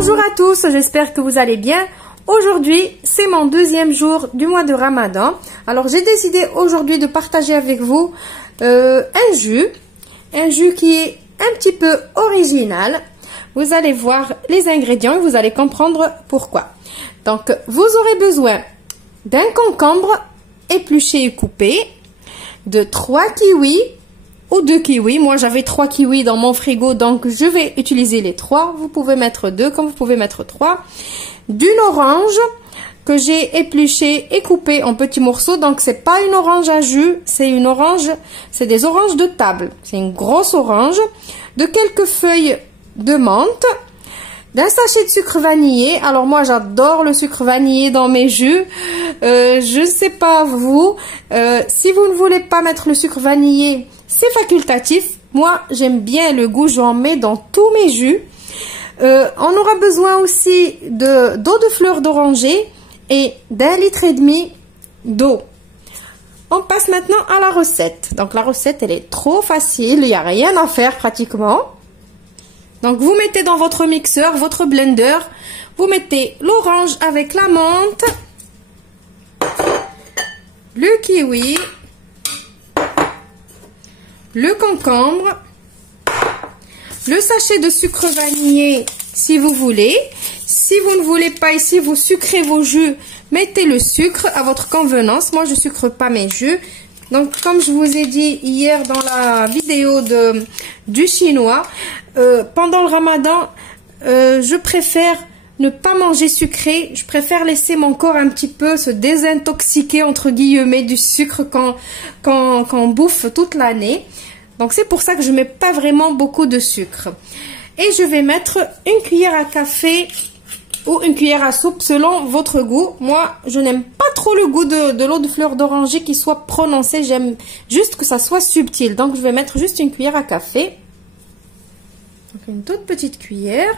Bonjour à tous, j'espère que vous allez bien. Aujourd'hui, c'est mon deuxième jour du mois de Ramadan. Alors, j'ai décidé aujourd'hui de partager avec vous un jus qui est un petit peu original. Vous allez voir les ingrédients et vous allez comprendre pourquoi. Donc, vous aurez besoin d'un concombre épluché et coupé, de 3 kiwis ou 2 kiwis. Moi, j'avais 3 kiwis dans mon frigo, donc je vais utiliser les 3. Vous pouvez mettre 2 comme vous pouvez mettre 3. D'une orange que j'ai épluchée et coupée en petits morceaux. Donc, c'est pas une orange à jus, c'est une orange, c'est des oranges de table. C'est une grosse orange. De quelques feuilles de menthe. D'un sachet de sucre vanillé. Alors moi j'adore le sucre vanillé dans mes jus. Je ne sais pas vous. Si vous ne voulez pas mettre le sucre vanillé, c'est facultatif. Moi j'aime bien le goût, j'en mets dans tous mes jus. On aura besoin aussi d'eau de fleur d'oranger et d'1,5 litre d'eau. On passe maintenant à la recette. Donc la recette elle est trop facile, il n'y a rien à faire pratiquement. Donc, vous mettez dans votre mixeur, votre blender, vous mettez l'orange avec la menthe, le kiwi, le concombre, le sachet de sucre vanillé si vous voulez. Si vous ne voulez pas et si vous sucrez vos jus, mettez le sucre à votre convenance. Moi, je ne sucre pas mes jus. Donc, comme je vous ai dit hier dans la vidéo du chinois, pendant le ramadan, je préfère ne pas manger sucré. Je préfère laisser mon corps un petit peu se désintoxiquer, entre guillemets, du sucre qu'on bouffe toute l'année. Donc, c'est pour ça que je mets pas vraiment beaucoup de sucre. Et je vais mettre une cuillère à café ou une cuillère à soupe selon votre goût. Moi, je n'aime pas trop le goût de l'eau de fleur d'oranger qui soit prononcée. J'aime juste que ça soit subtil. Donc, je vais mettre juste une cuillère à café. Donc, une toute petite cuillère.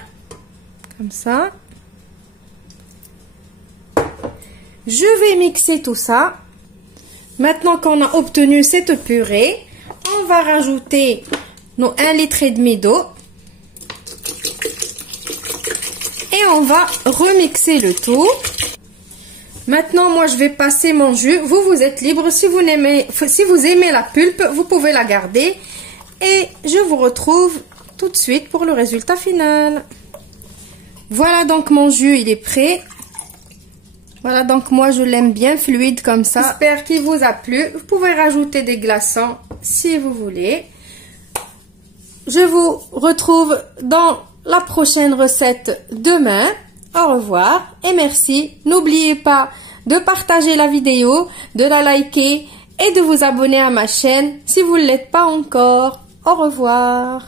Comme ça. Je vais mixer tout ça. Maintenant qu'on a obtenu cette purée, on va rajouter nos 1,5 litre d'eau. Et on va remixer le tout. Maintenant, moi, je vais passer mon jus. Vous êtes libre. Si vous aimez la pulpe, vous pouvez la garder. Et je vous retrouve tout de suite pour le résultat final. Voilà donc mon jus, il est prêt. Voilà donc moi, je l'aime bien fluide comme ça. J'espère qu'il vous a plu. Vous pouvez rajouter des glaçons si vous voulez. Je vous retrouve dans la prochaine recette demain. Au revoir et merci. N'oubliez pas de partager la vidéo, de la liker et de vous abonner à ma chaîne si vous ne l'êtes pas encore. Au revoir.